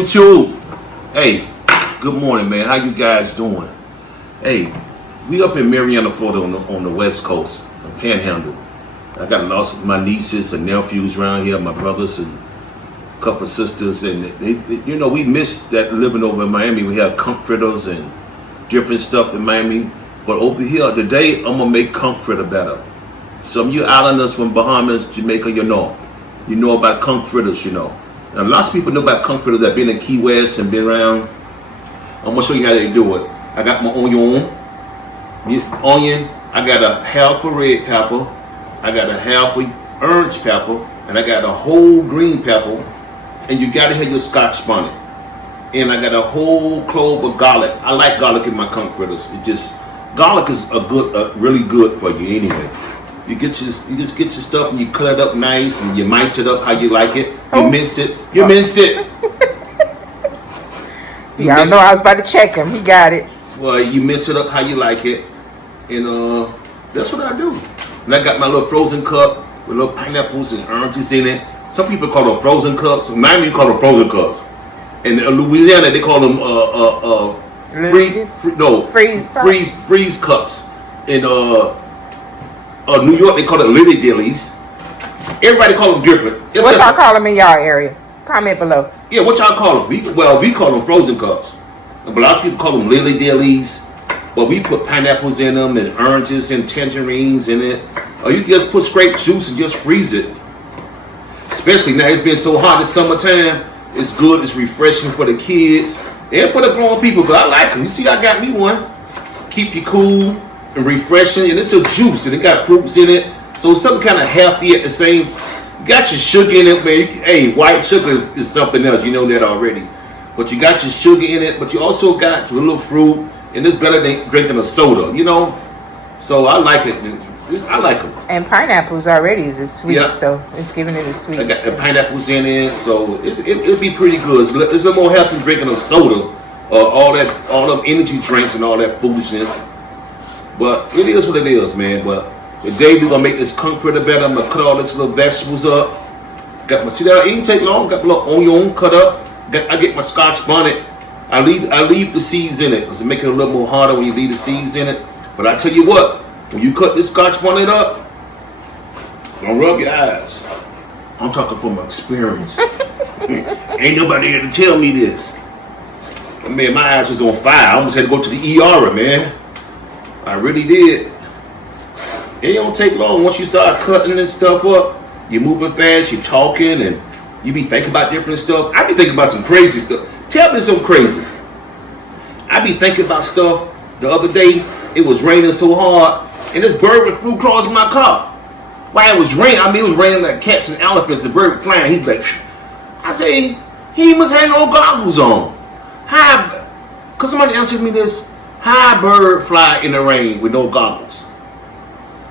YouTube? Hey, good morning, man. How you guys doing? Hey, we up in Marietta, Florida on the West Coast, the Panhandle. I got lots of my nieces and nephews around here, my brothers and a couple of sisters, and we miss that living over in Miami. We have Conch Fritters and different stuff in Miami, but over here today, I'm gonna make Conch Fritter better. Some of you islanders from Bahamas, Jamaica, you know about Conch Fritters, And lots of people know about Conch Fritters that been in Key West and been around. I'm gonna show you how they do it. I got my onion. I got a half a red pepper. I got a half a orange pepper, and I got a whole green pepper. And you gotta have your Scotch bonnet. And I got a whole clove of garlic. I like garlic in my Conch Fritters. Garlic is really good for you anyway. You just get your stuff and you cut it up nice and you mice it up how you like it. You mince it. Y'all know I was about to check him. He got it. Well, you mince it up how you like it, and that's what I do. And I got my little frozen cup with little pineapples and oranges in it. Some people call them frozen cups. In Miami, call them frozen cups. In Louisiana, they call them freeze cups. In New York, they call it Lily Dillies. Everybody call them different. What y'all call them in y'all area? Comment below. Yeah, what y'all call them? We call them frozen cups. But lots of people call them Lily Dillies. But we put pineapples in them and oranges and tangerines in it. Or you just put straight juice and just freeze it. Especially now it's been so hot this summertime. It's good. It's refreshing for the kids and for the grown people. Because I like them. You see, I got me one. Keep you cool and refreshing. And it's a juice. And it got fruits in it. So it's something kind of healthy at the same time. You got your sugar in it, man. White sugar is something else. You know that already. But you got your sugar in it. But you also got a little fruit. And it's better than drinking a soda, So I like it. I like them. And pineapples already is sweet, so it's giving it a sweet. I got the pineapples in it, so it'll be pretty good. It's a little more healthy than drinking a soda or all them energy drinks and all that foolishness. But it is what it is, man. But today we're gonna make this Conch Fritter better. I'm gonna cut all these little vegetables up. See that? It didn't take long. Got my little onion cut up. I get my Scotch bonnet. I leave the seeds in it because it make it a little more harder when you leave the seeds in it. But I tell you what, when you cut this Scotch bonnet up, don't rub your eyes. I'm talking from experience. Ain't nobody here to tell me this. Man, my eyes was on fire. I almost had to go to the ER, man. I really did. It don't take long. Once you start cutting this stuff up, you're moving fast, you're talking, and you be thinking about different stuff. I be thinking about some crazy stuff. Tell me something crazy. I be thinking about stuff. The other day, it was raining so hard, and this bird flew across my car. While it was raining, it was raining like cats and elephants. The bird flying. He was like, I say, he must have no goggles on. How? Cause somebody answered me this. How a bird fly in the rain with no goggles?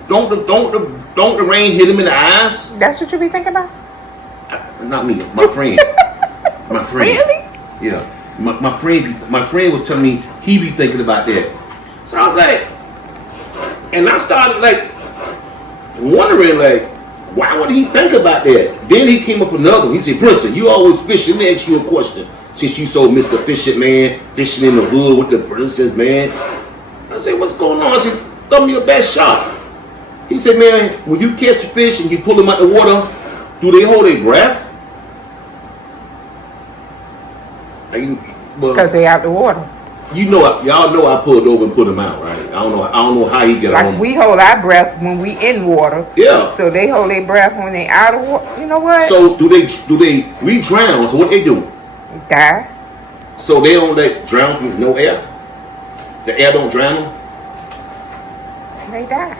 Don't the rain hit him in the eyes? That's what you be thinking about? Not me. My friend. My friend. Really? Yeah, my friend was telling me he be thinking about that. So I was like, and I started wondering why would he think about that? Then he came up with another one. He said, Brinson, you always fishing. Let me ask you a question. Since you so Mr. Fishing Man, fishing in the hood with the Brinsons, man. I said, what's going on? I said, throw me your best shot. He said, man, when you catch a fish and you pull them out the water, do they hold their breath? Because they out the water. Y'all know I pulled over and put them out, right? I don't know how he get on. We hold our breath when we in water. Yeah. So they hold their breath when they out of water. You know what? So we drown? So what they do? Die. So they don't drown from no air. The air don't drown them. They die.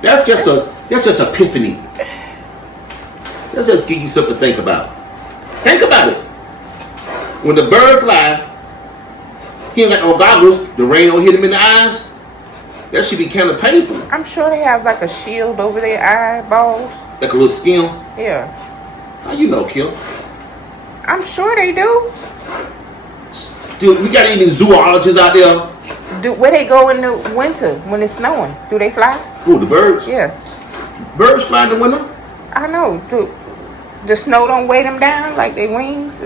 That's just epiphany. Let's just give you something to think about. Think about it. When the bird fly, he ain't got no goggles. The rain don't hit him in the eyes. That should be kind of painful. I'm sure they have like a shield over their eyeballs. Like a little skin. Yeah. How you know, Kim? I'm sure they do. Dude, we got any zoologists out there? Where they go in the winter when it's snowing? Do they fly? Who, the birds? Yeah. Birds fly in the winter? I know. The snow don't weigh them down like their wings?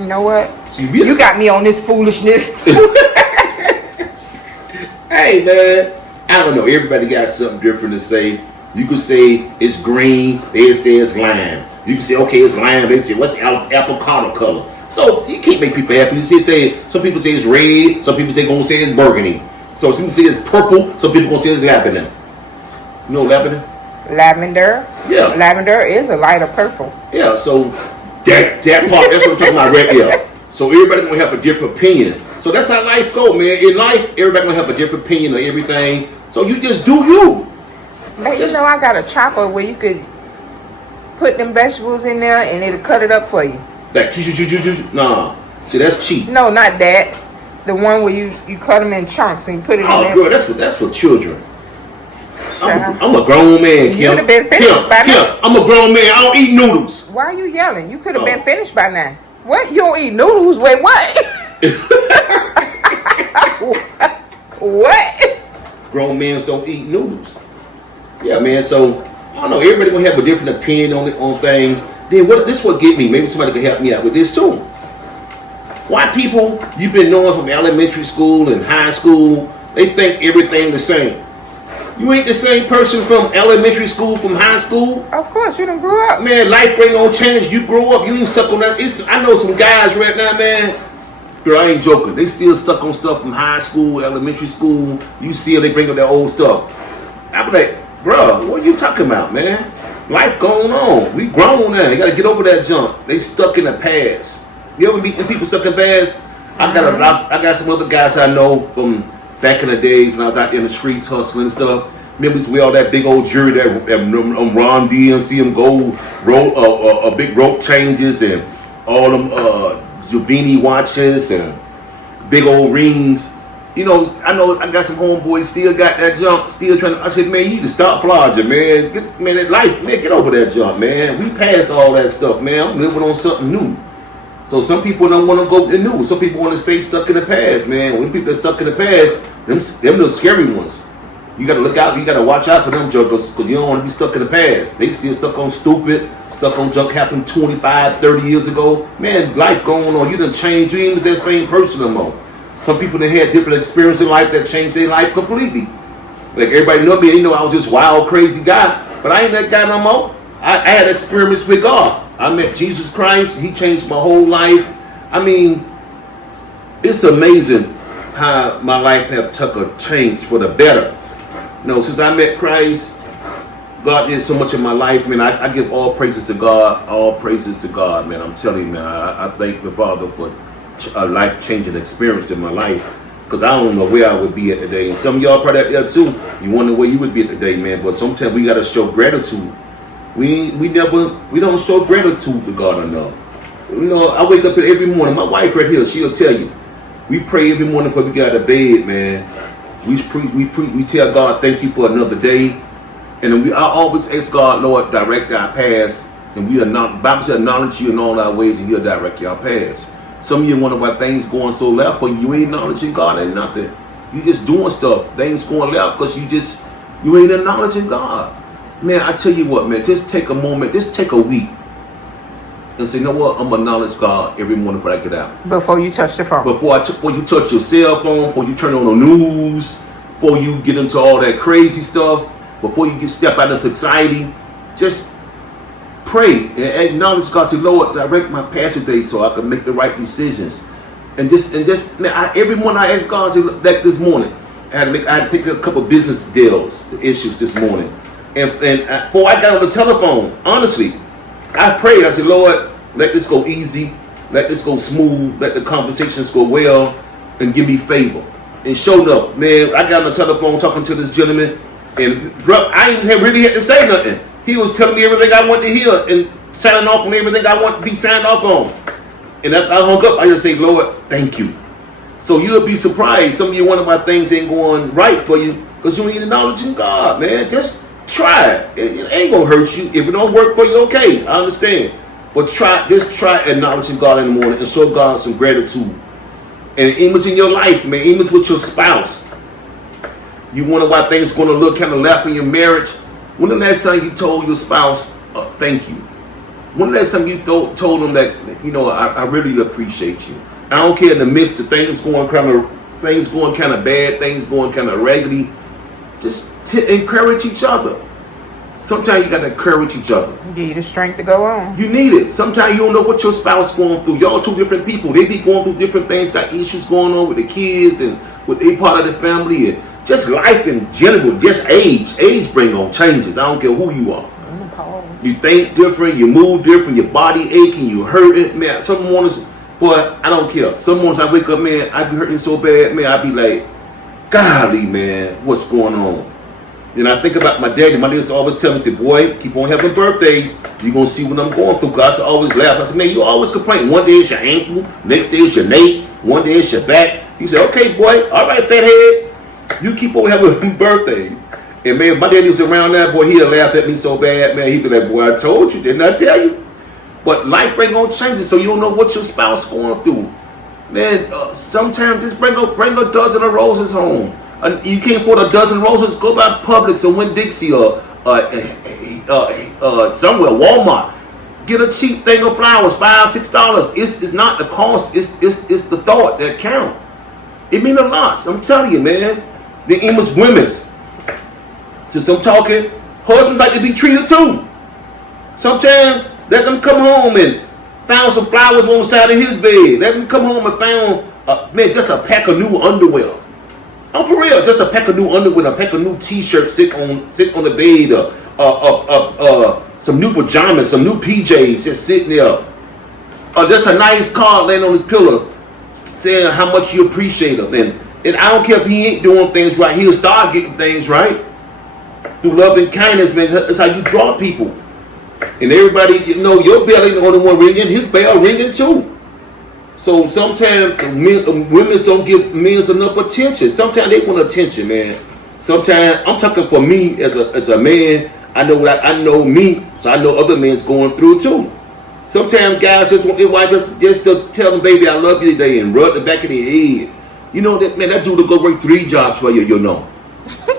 You know what? See, You got me on this foolishness. Hey man, I don't know. Everybody got something different to say. You could say it's green. They say it's lime. You can say okay, it's lime. They say what's avocado color. So you can't make people happy. You say some people say it's red. Some people gonna say it's burgundy. So some people say it's purple. Some people gonna say it's lavender. You know lavender? Lavender. Yeah. Lavender is a lighter purple. Yeah. So that part. That's what I'm talking about right there. So everybody gonna have a different opinion. So that's how life go, man. In life, everybody gonna have a different opinion of everything. So you just do you. Hey, you know I got a chopper where you could put them vegetables in there and it'll cut it up for you. Like nah. See, that's cheap. No, not that. The one where you cut them in chunks and you put it in there. Oh, girl, that's for children. I'm a grown man, Kim. You'd have been finished by now. I'm a grown man. I don't eat noodles. Why are you yelling? You could have been finished by now. What? You don't eat noodles? Wait, what? What? Grown men don't eat noodles. Yeah, man. So I don't know. Everybody gonna have a different opinion on things. Then this what get me. Maybe somebody can help me out with this too. Why people you've been knowing from elementary school and high school, they think everything the same. You ain't the same person from elementary school, from high school. Of course, you done grew up. Man, life ain't gonna change. You grow up, you ain't stuck on that. I know some guys right now, man. Girl, I ain't joking. They still stuck on stuff from high school, elementary school. You see they bring up that old stuff. I be like, bro, what are you talking about, man? Life going on. We grown now. You gotta get over that junk. They stuck in the past. You ever meet the people stuck in the past? I got some other guys I know from back in the days when I was out there in the streets hustling and stuff. Remember we wear all that big old jewelry that Ron D and see them go roll big rope changes and all them Giovanni watches and big old rings. You know I got some homeboys still got that junk, still trying to. I said, man, you need to stop flogging, man. Get over that junk, man. We passed all that stuff, man. I'm living on something new. So some people don't want to go to new. Some people want to stay stuck in the past, man. When people are stuck in the past, them the scary ones. You got to look out. You got to watch out for them jokers because you don't want to be stuck in the past. They still stuck on stupid, stuck on junk happened 25, 30 years ago. Man, life going on. You done changed. You ain't that same person no more. Some people that had different experiences in life that changed their life completely. Like everybody know me. You know I was this wild, crazy guy. But I ain't that guy no more. I had experience with God. I met Jesus Christ. He changed my whole life. I mean, it's amazing how my life have took a change for the better. You know, since I met Christ, God did so much in my life, man. I give all praises to God. All praises to God, man. I'm telling you, man. I thank the Father for a life-changing experience in my life. Because I don't know where I would be at today. And some of y'all probably out there too. You wonder where you would be at today, man. But sometimes we got to show gratitude. We don't show gratitude to God enough. You know, I wake up every morning. My wife right here, she'll tell you. We pray every morning before we get out of bed, man. We tell God, thank you for another day. And I always ask God, Lord, direct our paths. And the Bible says, acknowledge you in all our ways and He'll direct your paths. Some of you wonder why things going so left for you. You ain't acknowledging God and nothing. You just doing stuff. Things going left because you ain't acknowledging God. Man, I tell you what, man, just take a moment, just take a week and say, you know what, I'm going to acknowledge God every morning before I get out. Before you touch the phone. Before you touch your cell phone, before you turn on the news, before you get into all that crazy stuff, before you step out of society, just pray and acknowledge God. Say, Lord, direct my path today so I can make the right decisions. And every morning I ask God, like this morning, I had to take a couple business issues this morning. And before I got on the telephone, honestly, I prayed. I said, Lord, let this go easy. Let this go smooth. Let the conversations go well and give me favor. And showed up. Man, I got on the telephone talking to this gentleman. And bro, I didn't really have to say nothing. He was telling me everything I wanted to hear and signing off on everything I want to be signed off on. And after I hung up, I just say, Lord, thank you. So you'll be surprised. Some of you wonder why things ain't going right for you because you ain't acknowledging God, man. Just try it. It ain't gonna hurt you. If it don't work for you, okay, I understand. But just try acknowledging God in the morning and show God some gratitude. And even in your life, man, even with your spouse, you wonder why things gonna look kind of left in your marriage. When the last time you told your spouse, thank you? When the last time you told them that, you know, I really appreciate you. I don't care in the midst of things going kind of bad, things going kind of raggedy. Just encourage each other. Sometimes you got to encourage each other. Give you the strength to go on. You need it. Sometimes you don't know what your spouse is going through. Y'all two different people. They be going through different things, got issues going on with the kids and with a part of the family and just life in general, just age. Age bring on changes. I don't care who you are. You think different, you move different, your body aching, you hurting. Man, some mornings, boy, I don't care. Some mornings I wake up, man, I be hurting so bad, man, I be like, golly, man, what's going on? Then I think about my daddy. My daddy always tell me, say, boy, keep on having birthdays. You're going to see what I'm going through. Because I always laugh. I said, man, you always complain. One day it's your ankle. Next day it's your nape. One day it's your back. He said, okay, boy. All right, fathead. You keep on having birthdays. And, man, my daddy was around that, boy. He'd laugh at me so bad, man. He'd be like, boy, I told you. Didn't I tell you? But life bring on changes, so you don't know what your spouse going through. Man, sometimes just bring a dozen of roses home. You can't afford a dozen roses, go by Publix or Winn-Dixie or somewhere, Walmart. Get a cheap thing of flowers, $5, $6. It's not the cost, it's the thought that count. It mean a lot. I'm telling you, man. The English women's. Since I'm talking, husbands like to be treated too. Sometimes let them come home and found some flowers on the side of his bed. Let them come home and found just a pack of new underwear. I'm for real, just a pack of new underwear, a pack of new t-shirts sit on the bed, some new pajamas, some new PJs just sitting there. Just a nice card laying on his pillow saying how much you appreciate him. And I don't care if he ain't doing things right, he'll start getting things right. Through love and kindness, man, that's how you draw people. And everybody, you know, your bell ain't the only one ringing, his bell ringing too. So sometimes women don't give men enough attention. Sometimes they want attention, man. Sometimes I'm talking for me as a man. I know me, so I know other men's going through too. Sometimes guys just want their wife just to tell them, baby, I love you today, and rub the back of their head. You know that, man. That dude will go work 3 jobs for you, you know.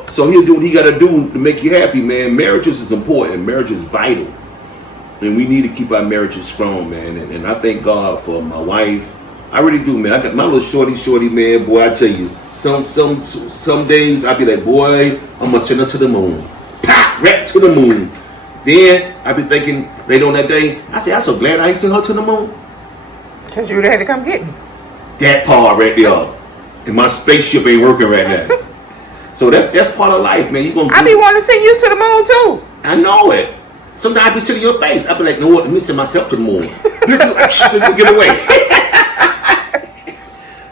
So he'll do what he got to do to make you happy, man. Marriages is important. Marriage is vital. And we need to keep our marriages strong, man. And I thank God for my wife. I really do, man. I got my little shorty, man. Boy, I tell you, some days I be like, boy, I'm gonna send her to the moon. Pop, right to the moon. Then I be thinking later on that day, I say, I'm so glad I ain't sent her to the moon. Cause you would have had to come get me. That part right there. And my spaceship ain't working right now. So that's part of life, man. I be wanting to send you to the moon too. I know it. Sometimes I be sitting in your face. I be like, no, what? Let me send myself to the moon. Get away.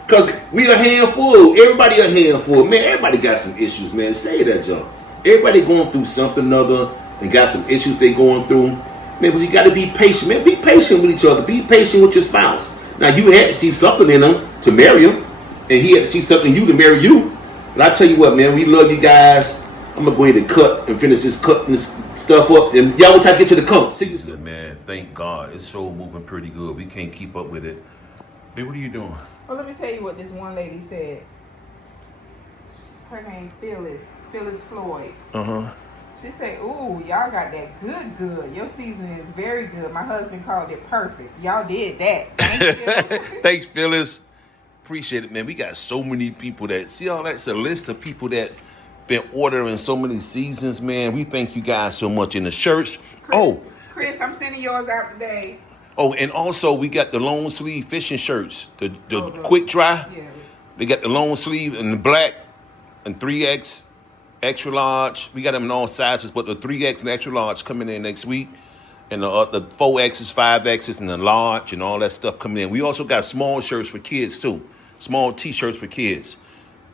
Because we a handful. Everybody a handful. Man, everybody got some issues, man. Say that, Joe. Everybody going through something or other and got some issues they going through. Man, but you got to be patient. Man, be patient with each other. Be patient with your spouse. Now, you had to see something in him to marry him. And he had to see something in you to marry you. But I tell you what, man, we love you guys. I'm going to go ahead and cut and finish this cutting this stuff up. And y'all will try to get to the come. See you soon. Man, thank God. It's so moving pretty good. We can't keep up with it. Hey, what are you doing? Well, let me tell you what this one lady said. Her name Phyllis Floyd. Uh-huh. She said, ooh, y'all got that good. Your season is very good. My husband called it perfect. Y'all did that. Thank you. Thanks, Phyllis. Appreciate it, man. We got so many people that, see all that's a list of people that been ordering so many seasons, man. We thank you guys so much in the shirts. Chris, I'm sending yours out today. Oh, and also we got the long sleeve fishing shirts, the quick dry. Yeah. They got the long sleeve and the black and 3X, extra large. We got them in all sizes, but the 3X and extra large coming in next week. And the 4Xs, 5Xs, and the large and all that stuff coming in. We also got small shirts for kids too. Small t-shirts for kids.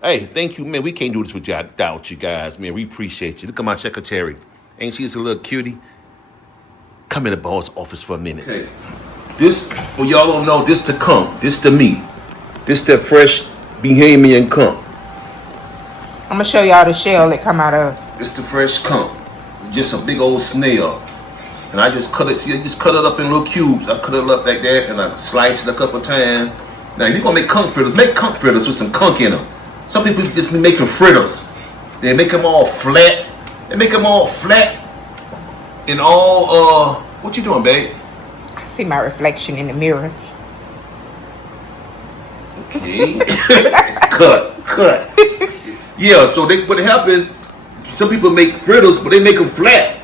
Hey, thank you, man. We can't do this without you guys, man. We appreciate you. Look at my secretary. Ain't she just a little cutie? Come in the boss office for a minute. Okay. This, for y'all don't know, this the conch. This the meat. This the fresh Bahamian conch. I'm going to show y'all the shell that come out of. This the fresh conch. Just a big old snail. And I just cut it, see, I just cut it up in little cubes. I cut it up like that, and I slice it a couple of times. Now, you're going to make conch fritters. Make conch fritters with some conch in them. Some people just be making fritters. They make them all flat. They make them all flat and all, what you doing, babe? I see my reflection in the mirror. Okay. Cut. Yeah, so what happened, some people make fritters, but they make them flat.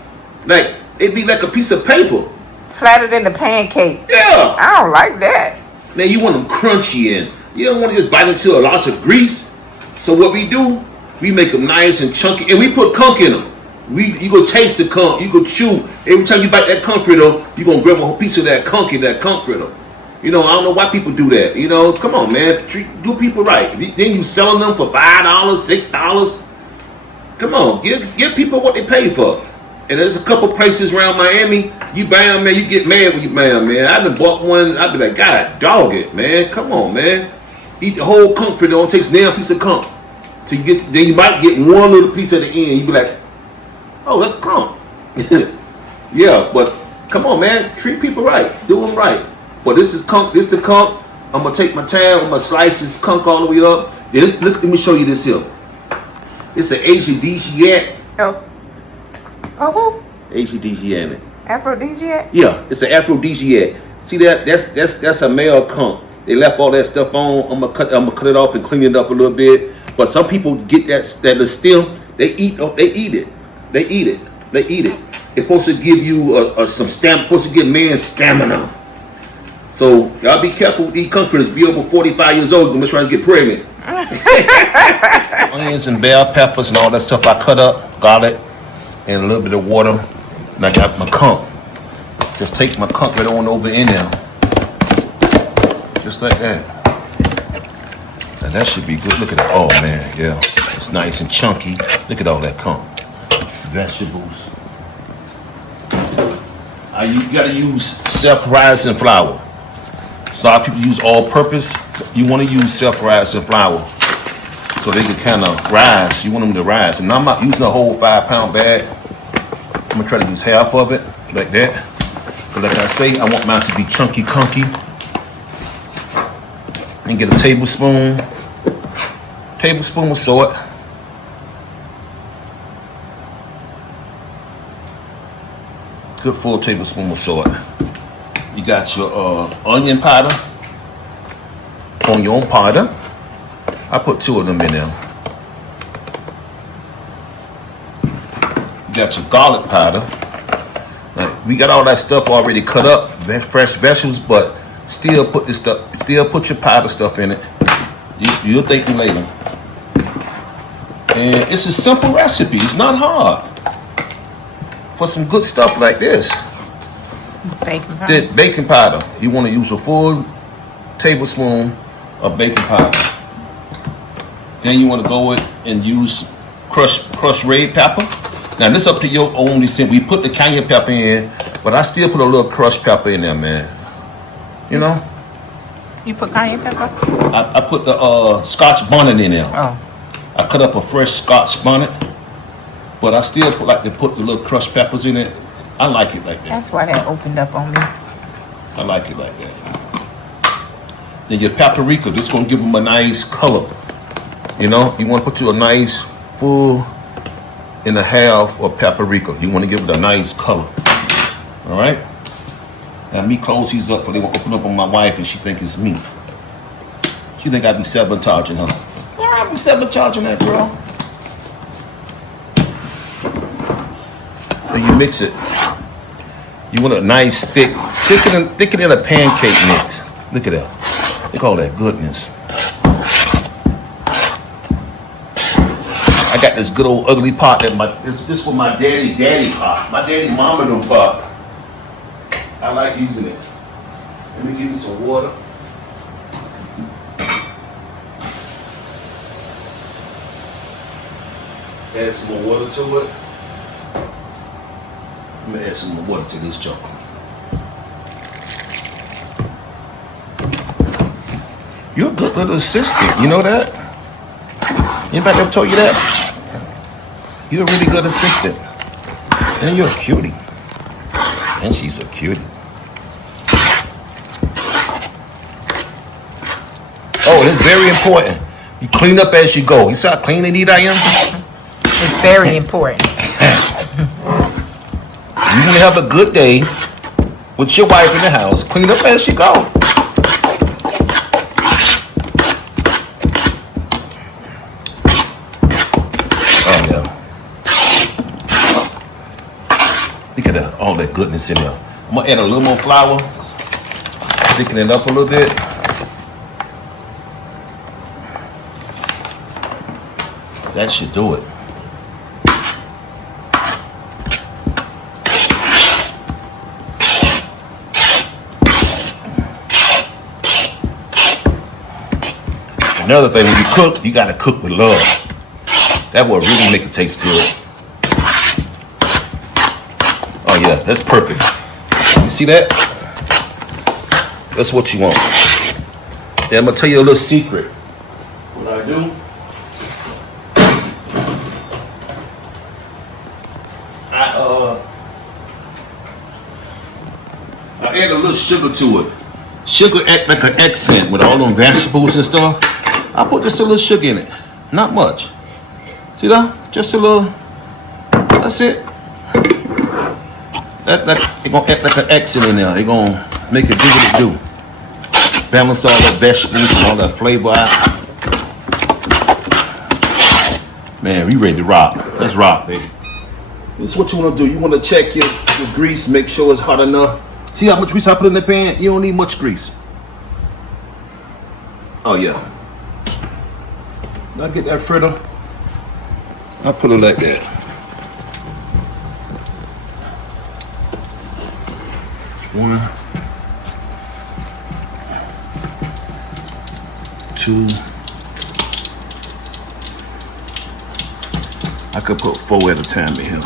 Like, it'd be like a piece of paper. Flatter than the pancake. Yeah. I don't like that. Now, you want them crunchy and you don't want to just bite into a lot of grease. So what we do, we make them nice and chunky, and we put conch in them. You go taste the conch, you go chew. Every time you bite that conch fritter, you gonna grab a whole piece of that conch in that conch fritter. You know, I don't know why people do that. You know, come on, man, do people right. Then you selling them for $5, $6. Come on, give people what they pay for. And there's a couple places around Miami. You buy them, man. You get mad when you buy them, man. I done bought one. I be like, God, dog it, man. Come on, man. Eat the whole conch fritter. Don't take a damn piece of conch. Till you get, then you might get one little piece at the end. You be like, oh, that's conch. Yeah, but come on, man. Treat people right. Do them right. But this is conch. This the conch. I'm gonna take my time. I'm gonna slice this conch all the way up. Let me show you this here. It's an aphrodisiac. Oh, Aphrodisiac. aphrodisiac? Yeah, it's an aphrodisiac. See that? That's a male conch. They left all that stuff on. I'm gonna cut it off and clean it up a little bit. But some people get that stem. They eat it. It's supposed to give you some stamina. Supposed to give man stamina. So y'all be careful with these conch fritters. Be over 45 years old, you're gonna try to get pregnant. Onions and bell peppers and all that stuff I cut up, garlic, and a little bit of water. And I got my conch. Just take my conch right on over in there. Just like that. And that should be good. Look at that. Oh man, yeah. It's nice and chunky. Look at all that conch. Vegetables. You gotta use self-rising flour. So a lot of people use all-purpose. You want to use self-rising flour so they can kind of rise. You want them to rise. And I'm not using a whole 5-pound bag. I'm gonna try to use half of it like that. But like I say, I want mine to be chunky, conky. And get a tablespoon of salt. Good full tablespoon of salt. You got your onion powder, onion powder. I put 2 of them in there. You got your garlic powder. Now, we got all that stuff already cut up, fresh vegetables, but still put your powder stuff in it. You'll thank me later. And it's a simple recipe. It's not hard for some good stuff like this. Baking powder. You want to use a full tablespoon of baking powder. Then you want to go and use crushed red pepper. Now this up to your own descent. We put the cayenne pepper in, but I still put a little crushed pepper in there, man. You know? You put cayenne pepper? I put the Scotch bonnet in there. Oh. I cut up a fresh Scotch bonnet, but I still like to put the little crushed peppers in it. I like it like that. That's why that opened up on me. I like it like that. Then your paprika, this gonna give them a nice color. You know, you want to put you a nice full and a half of paprika. You want to give it a nice color. All right. Now me close these up for they won't open up on my wife and she think it's me. She think I be sabotaging her. I be sabotaging that girl. Then you mix it. You want a nice thicker than a pancake mix. Look at that. Look at all that goodness. I got this good old ugly pot that this was my daddy pot. My daddy mama them pot. I like using it. Let me give you some water. Add some more water to it. Let me add some more water to this junk. You're a good little assistant, you know that? Anybody ever told you that? You're a really good assistant. And you're a cutie. And she's a cutie. Oh, it's very important. You clean up as you go. You see how clean and neat I am? It's very important. You want to have a good day. with your wife in the house, clean up as she go. Oh yeah. Look at that, all that goodness in there. I'm gonna add a little more flour, thicken it up a little bit. That should do it. Another thing, when you cook, you gotta cook with love. That will really make it taste good. Oh yeah, that's perfect. You see that? That's what you want. Then I'm gonna tell you a little secret. What I do? I add a little sugar to it. Sugar act like an accent with all them vegetables and stuff. I put just a little sugar in it. Not much. See that? Just a little. That's it. It gonna act like an accent in there. It gonna make it do what it do. Balance all that vegetables and all that flavor out. Man, we ready to rock. Let's rock, baby. This is what you want to do. You want to check your grease, make sure it's hot enough. See how much grease I put in the pan? You don't need much grease. Oh yeah. I get that fritter. I put it like that. One, two. I could put 4 at a time in here.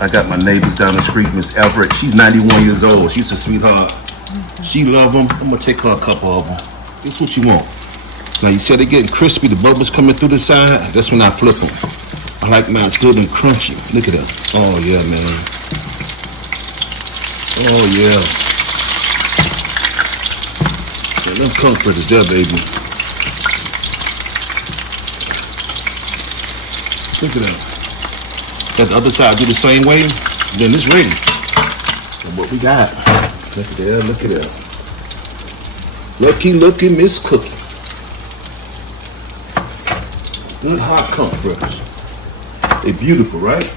I got my neighbors down the street, Miss Everett. She's 91 years old. She's a sweetheart. She love them. I'm gonna take her a couple of them. This is what you want. Now you said they're getting crispy. The bubbles coming through the side. That's when I flip them. I like mine good and crunchy. Look at that. Oh yeah, man. Oh yeah. Yeah, them Conch Fritters there, baby. Look at that. Let the other side do the same way, then it's ready. And what we got? Look at that, look at that. Lucky Miss Cookie. Good hot Conch Fritters. They're beautiful, right?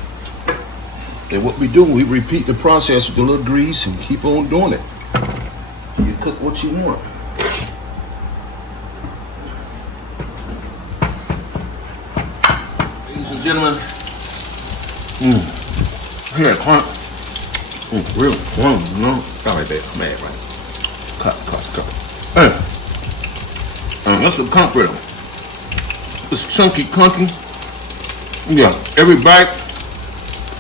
And what we do, we repeat the process with a little grease and keep on doing it. You cook what you want. Ladies and gentlemen, here, crunch. Real warm, you know? All right, babe, I'm mad, right? Cut. Hey, that's the Conch Fritter. It's chunky, clunky. Yeah, every bite,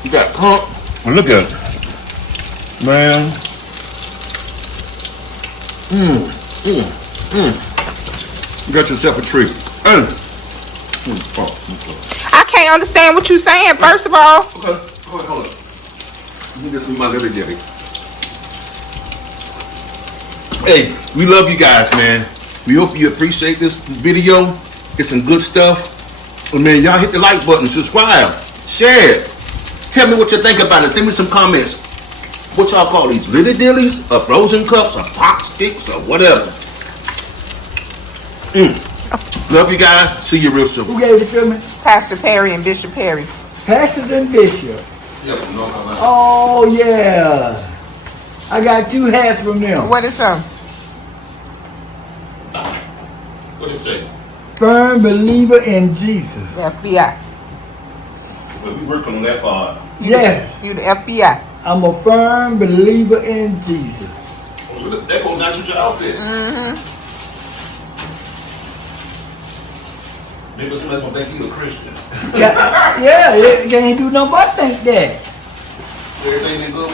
you got conch. And look at it, man. You got yourself a treat. I can't understand what you're saying, first of all. Okay, hold on. Let me get some of my little Debbie. Hey, we love you guys, man. We hope you appreciate this video. Get some good stuff. And man, y'all hit the like button, subscribe, share it. Tell me what you think about it. Send me some comments. What y'all call these? Lily dillies, or frozen cups, or pop sticks, or whatever. Love you guys. See you real soon. Who gave it to me? Pastor Perry and Bishop Perry. Pastor and Bishop. Oh, yeah. I got 2 hats from them. What is them? What did it say? Firm believer in Jesus. FBI. Well, we working on that part. Yes. You the FBI. I'm a firm believer in Jesus. Oh, so that goes down to your outfit. Maybe somebody gonna think you a Christian. Yeah, they can't do nothing but think that. Everything they go.